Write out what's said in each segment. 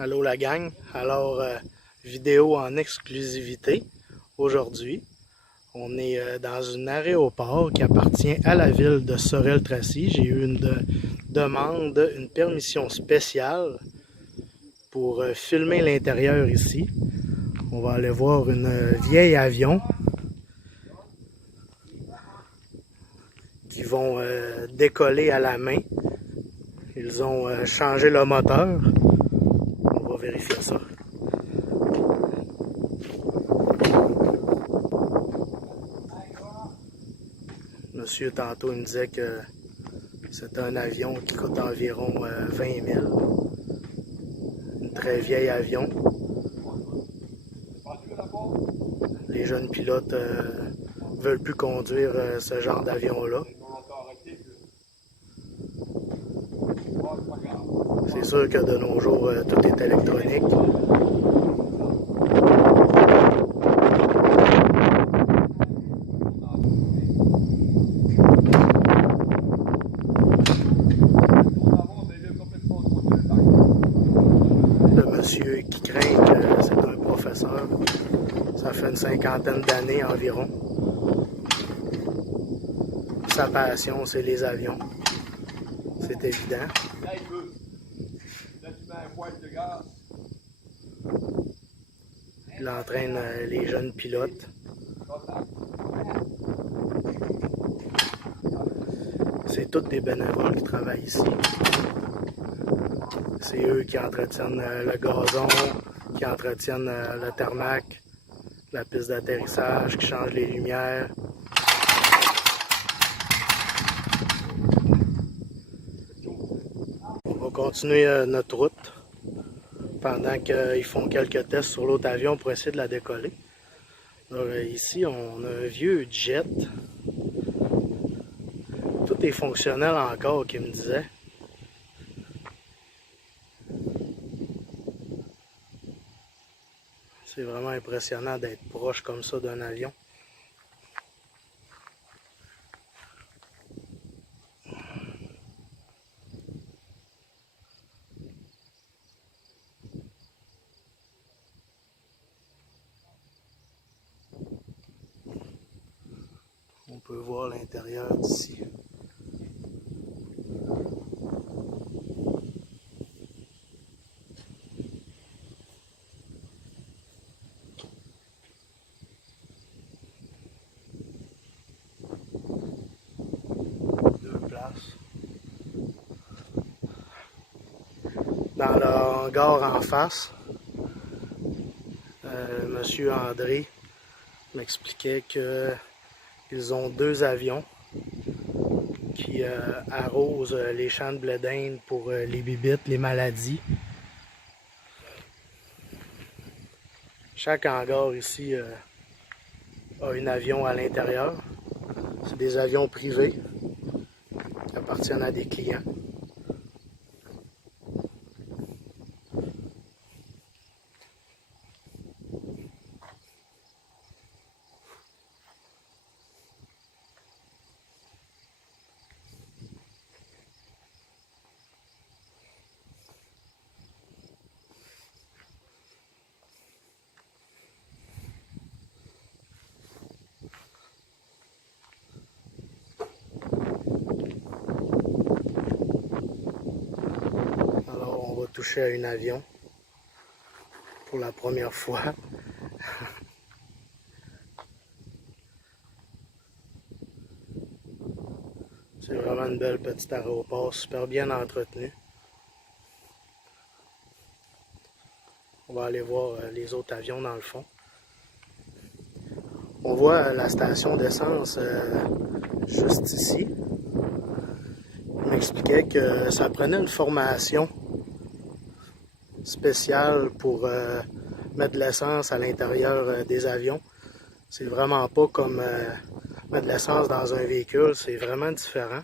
Allô la gang, alors vidéo en exclusivité aujourd'hui. On est dans un aéroport qui appartient à la ville de Sorel-Tracy. J'ai eu une demande, une permission spéciale pour filmer l'intérieur ici. On va aller voir une vieille avion qui vont décoller à la main. Ils ont changé le moteur. On va vérifier ça. Monsieur, tantôt, il me disait que c'est un avion qui coûte environ 20 000. Une très vieille avion. Les jeunes pilotes veulent plus conduire ce genre d'avion-là. C'est sûr que de nos jours, tout est électronique. Le monsieur qui craint que c'est un professeur, ça fait une 50aine d'années environ. Sa passion, c'est les avions. C'est évident. Il entraîne les jeunes pilotes. C'est tous des bénévoles qui travaillent ici. C'est eux qui entretiennent le gazon, qui entretiennent le tarmac, la piste d'atterrissage, qui changent les lumières. On va continuer notre route pendant qu'ils font quelques tests sur l'autre avion pour essayer de la décoller. Alors, ici, on a un vieux jet. Tout est fonctionnel encore, qu'il me disait. C'est vraiment impressionnant d'être proche comme ça d'un avion. On peut voir l'intérieur d'ici. Deux places. Dans le hangar en face, Monsieur André m'expliquait qu'ils ont deux avions qui arrosent les champs de blé d'Inde pour les bibittes, les maladies. Chaque hangar ici a un avion à l'intérieur. C'est des avions privés qui appartiennent à des clients. Alors, on va toucher à un avion pour la première fois. C'est vraiment une belle petite aéroport, super bien entretenu. On va aller voir les autres avions dans le fond. On voit la station d'essence juste ici. Il m'expliquait que ça prenait une formation spéciale pour mettre de l'essence à l'intérieur des avions. C'est vraiment pas comme mettre de l'essence dans un véhicule, c'est vraiment différent.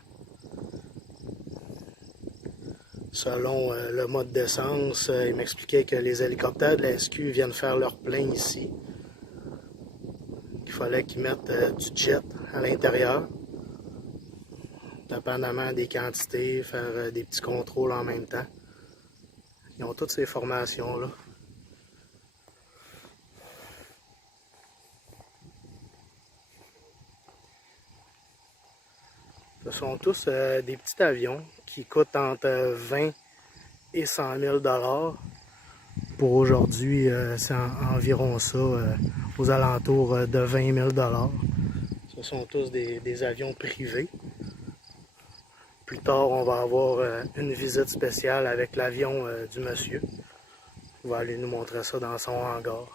Selon le mode d'essence, il m'expliquait que les hélicoptères de la SQ viennent faire leur plein ici. Il fallait qu'ils mettent du jet à l'intérieur, dépendamment des quantités, faire des petits contrôles en même temps. Ils ont toutes ces formations-là. Ce sont tous des petits avions qui coûtent entre 20 et 100 000 $. Pour aujourd'hui, c'est environ ça, aux alentours de 20 000 $. Ce sont tous des avions privés. Plus tard, on va avoir une visite spéciale avec l'avion du monsieur. Il va aller nous montrer ça dans son hangar.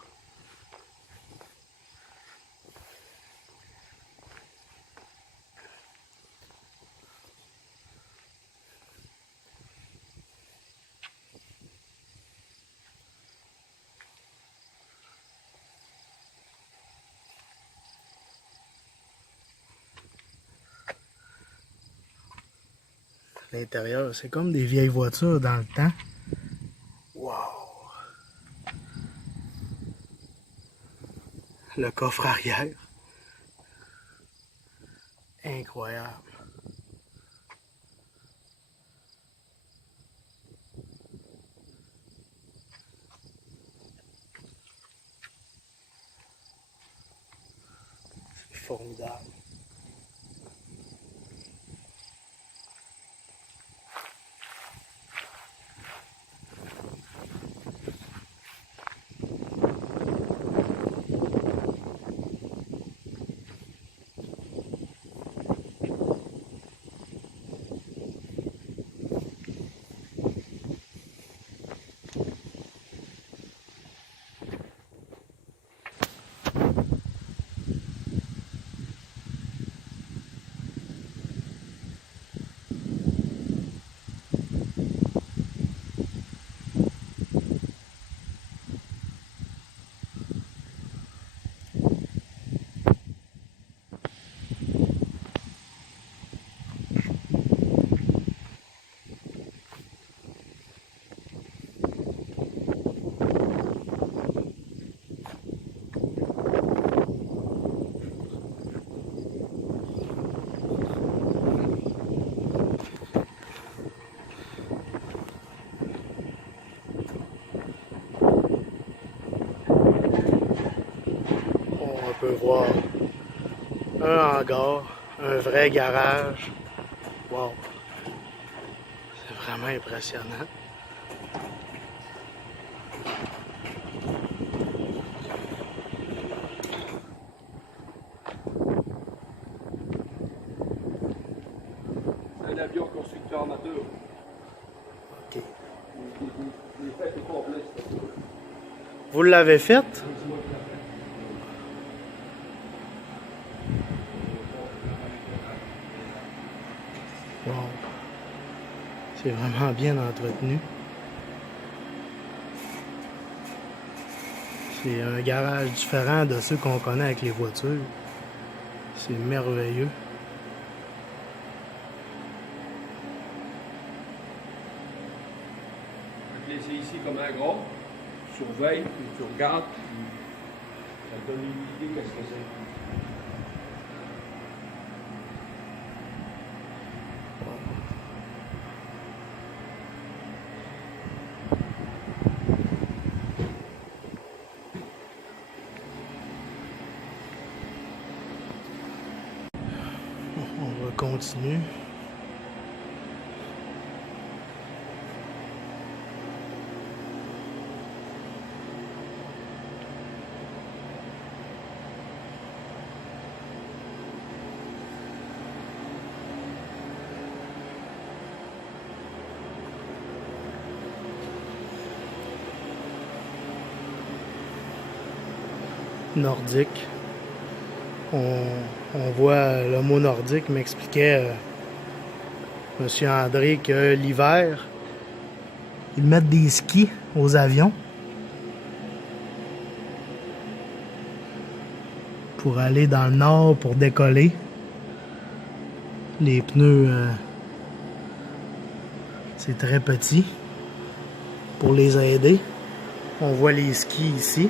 L'intérieur, c'est comme des vieilles voitures dans le temps. Wow! Le coffre arrière. Incroyable. C'est formidable. On peut voir un hangar, un vrai garage. Wow! C'est vraiment impressionnant. Un avion constructeur amateur. OK. Les fêtes est complet. Vous l'avez faite? Wow! C'est vraiment bien entretenu. C'est un garage différent de ceux qu'on connaît avec les voitures. C'est merveilleux. Tu laisses ici comme un gros, tu surveilles, puis tu regardes, puis ça te donne une idée qu'est-ce que c'est. On va continuer. Nordique. On voit le mot nordique m'expliquait Monsieur André que l'hiver, ils mettent des skis aux avions pour aller dans le nord pour décoller. Les pneus, c'est très petit pour les aider. On voit les skis ici.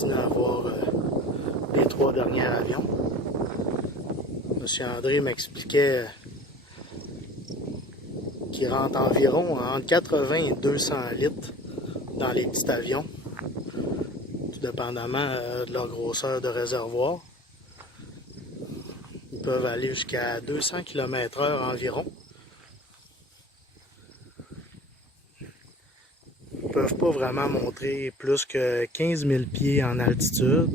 continue à voir les 3 derniers avions. Monsieur André m'expliquait qu'il rentre environ entre 80 et 200 litres dans les petits avions, tout dépendamment de leur grosseur de réservoir. Ils peuvent aller jusqu'à 200 km/h environ. Ils ne peuvent pas vraiment monter plus que 15 000 pieds en altitude.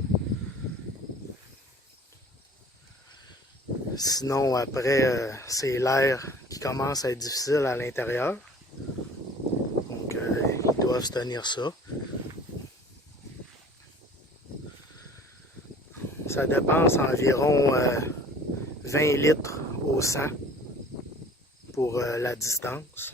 Sinon, après, c'est l'air qui commence à être difficile à l'intérieur. Donc, ils doivent se tenir ça. Ça dépense environ 20 litres au 100 pour la distance.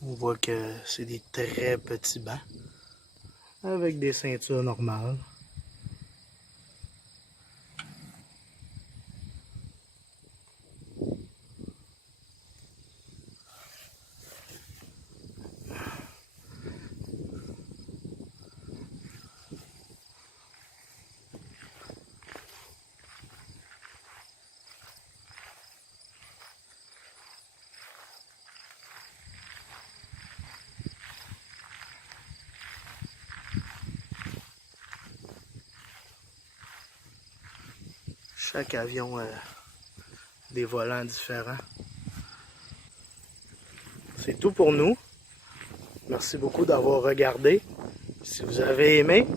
On voit que c'est des très petits bancs avec des ceintures normales. Chaque avion a des volants différents. C'est tout pour nous. Merci beaucoup d'avoir regardé. Si vous avez aimé,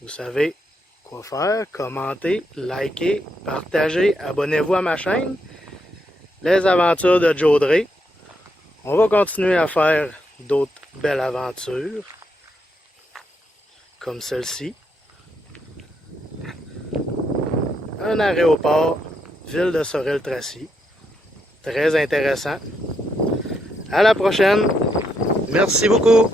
vous savez quoi faire. Commentez, likez, partagez, abonnez-vous à ma chaîne. Les aventures de Joe Dre. On va continuer à faire d'autres belles aventures, comme celle-ci. Un aéroport, ville de Sorel-Tracy. Très intéressant. À la prochaine. Merci beaucoup.